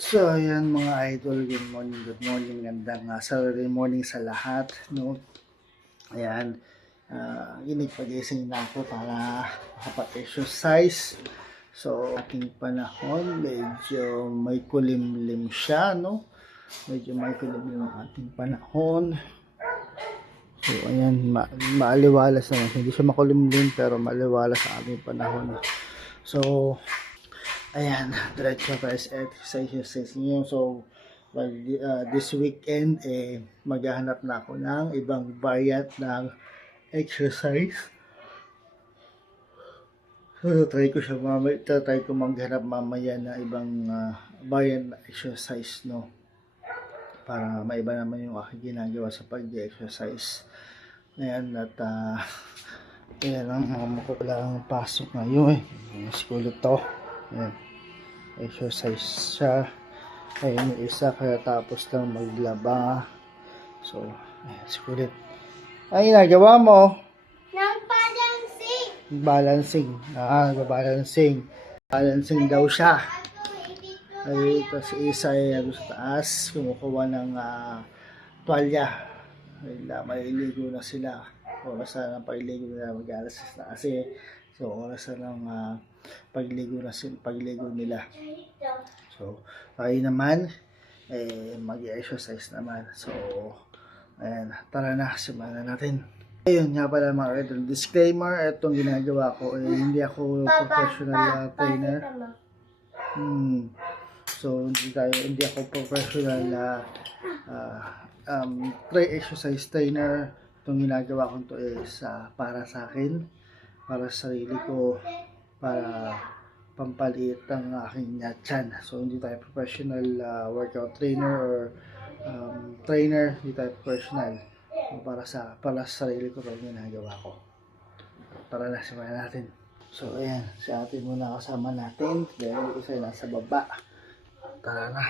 So, ayan mga idol, good morning, gandang Saturday morning sa lahat, no? Ayan, ginigpagising na ako para makapag-exercise. So, ating panahon, medyo may kulimlim siya, no? Medyo may kulimlim ang ating panahon. So, ayan, maaliwalas naman. Hindi siya makulimlim, pero maaliwalas sa aming panahon. So, ayan, diretso tayo sa exercise niyo. So, this weekend, maghahanap na ako ng ibang variant ng exercise. So, try ko maghanap mamaya na ibang variant na exercise, no? Para maiba naman yung aking ginagawa sa pag-exercise. Ayan, at ayan ang mga makukulang pasok ngayon. School ito. Ayan. Exercise siya. Ayun yung isa, kaya tapos lang maglaba. So, ayan, sikulit. Ang ginagawa mo? Nag-balancing. Balancing. Balancing daw siya. Ay, tapos isa ay sa taas, kumukuha ng tuwalya. Ay, mailigo na sila. Oras na ng pagligo nila, mag-alas na kasi. So, oras na ng pagligo nila. So, tayo naman, mag-exercise naman. So, ayan, tara na, simulan natin. Ayun nga pala mga idol, disclaimer, itong ginagawa ko, hindi ako professional trainer. So, hindi ako professional exercise trainer. Itong ginagawa ko to is para sa akin, para sa sarili ko, para pampaliit ang aking tiyan. So, hindi tayo professional workout trainer or trainer, hindi tayo professional. So, para sa sarili ko itong ginagawa ko. Tara na, simulan natin. So, ayan, si atin muna kasama natin. Dahil isa yung nasa baba. Tara na.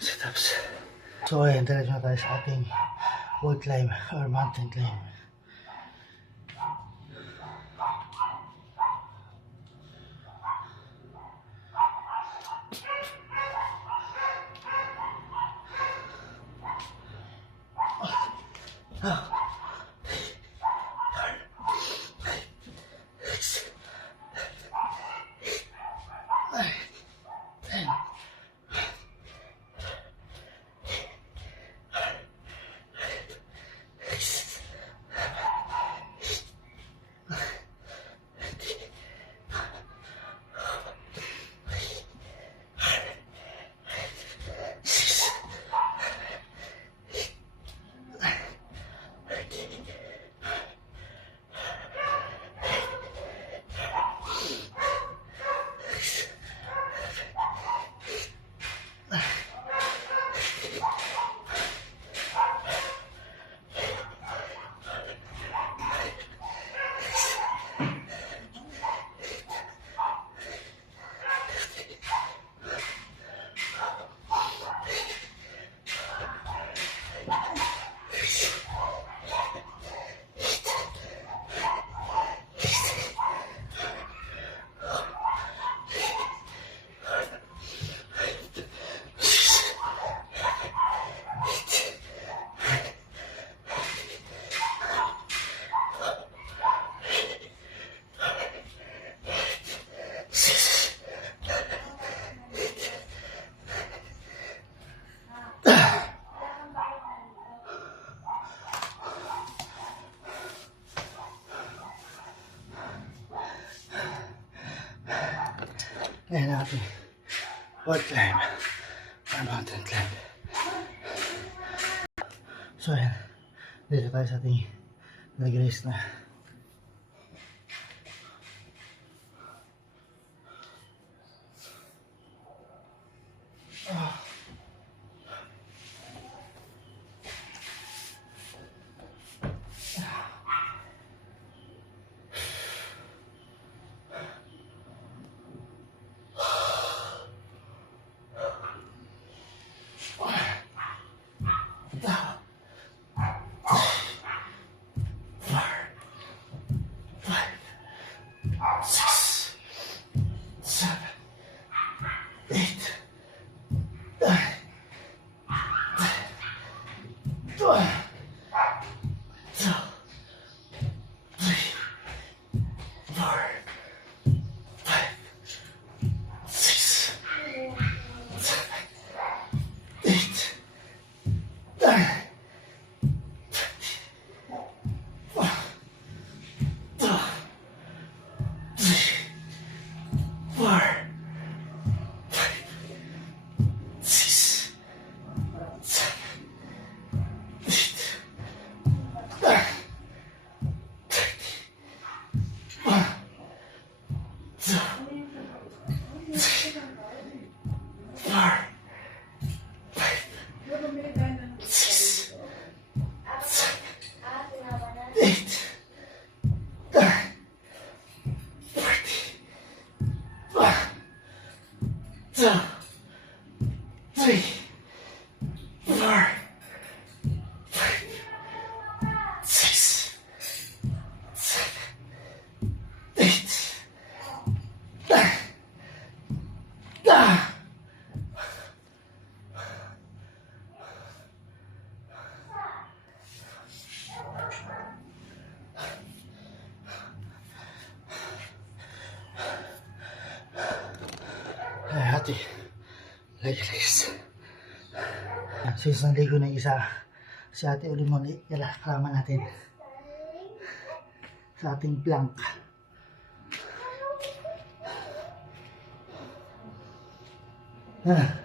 Sit-ups. So, ayan, diretso na tayo sa ating wall climb or mountain climb. Ayan natin. Wall climb. Mountain climb. So ayan. Dito tayo sa ating leg race na. Ay, ate. Leg race. Since naligo na isa, si ate ulit muli, kalaman natin sa ating plank. Yeah.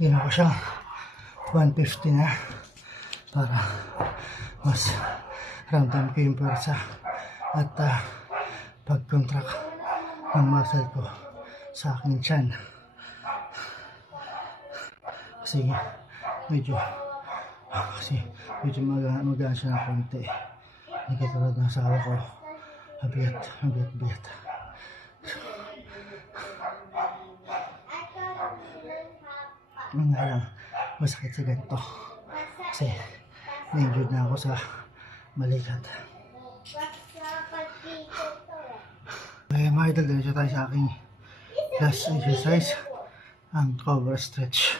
Ginawa ko siyang 150 na para mas ramdam ko yung pwersa at pag-contract ng muscle ko sa aking tiyan. Kasi medyo magaan siya ng konti. Hindi katulad ng asawa ko. Mabigat. Nga lang, masakit sa ganito. Kasi na-injured na ako sa balikat. Mga idol, dito tayo sa aking last exercise, ang cover stretch.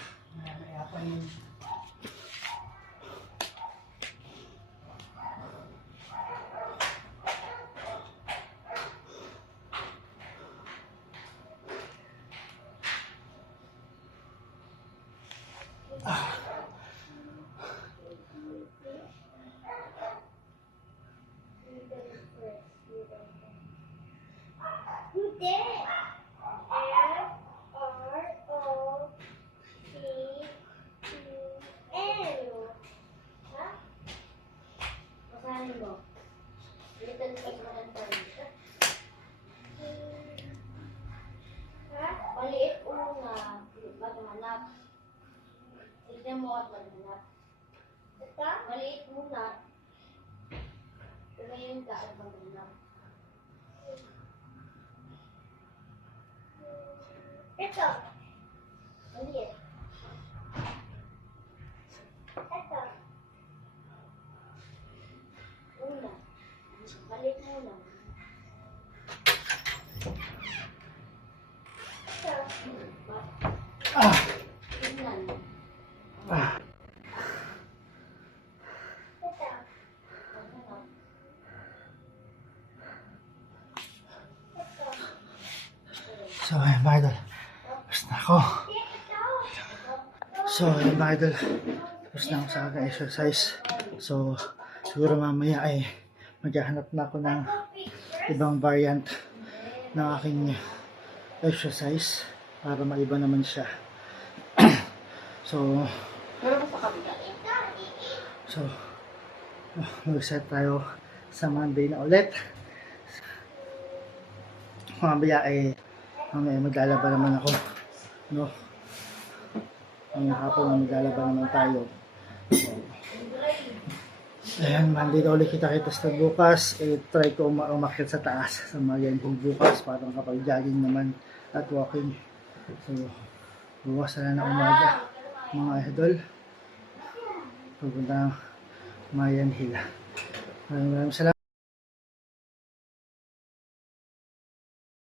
Hindi. F-R-O-C-E-N. Ha? Basahin mo. Little pag maganda dito. Ha? Maliit una. Maghanap. Tignan mo at maghanap. Ito? Maliit muna. Tumayin ka at maghanap. Ito. Maliit. Ito. Una. Maliit muna. Ito. Ah! Tingnan. Ah! Ito. So, Maghanap. Ito. ayun mga idol. Tapos na ako. So, ayun mga idol. Tapos na ako sa aking exercise. So, siguro mamaya ay maghahanap na ako ng ibang variant ng aking exercise para maiba naman siya. So, mag-set tayo sa Monday na ulit. Mamaya ay maglalaba naman ako, no? Ang hapon na maglalaba naman tayo. So, ayan, Monday na ulit kita sa bukas. Try ko umakyat sa taas sa mga bukas para makapag-jogging naman at walking. So, bukas na ng umaga, mga idol. Pupunta ng Mayan Hill. Maraming salamat.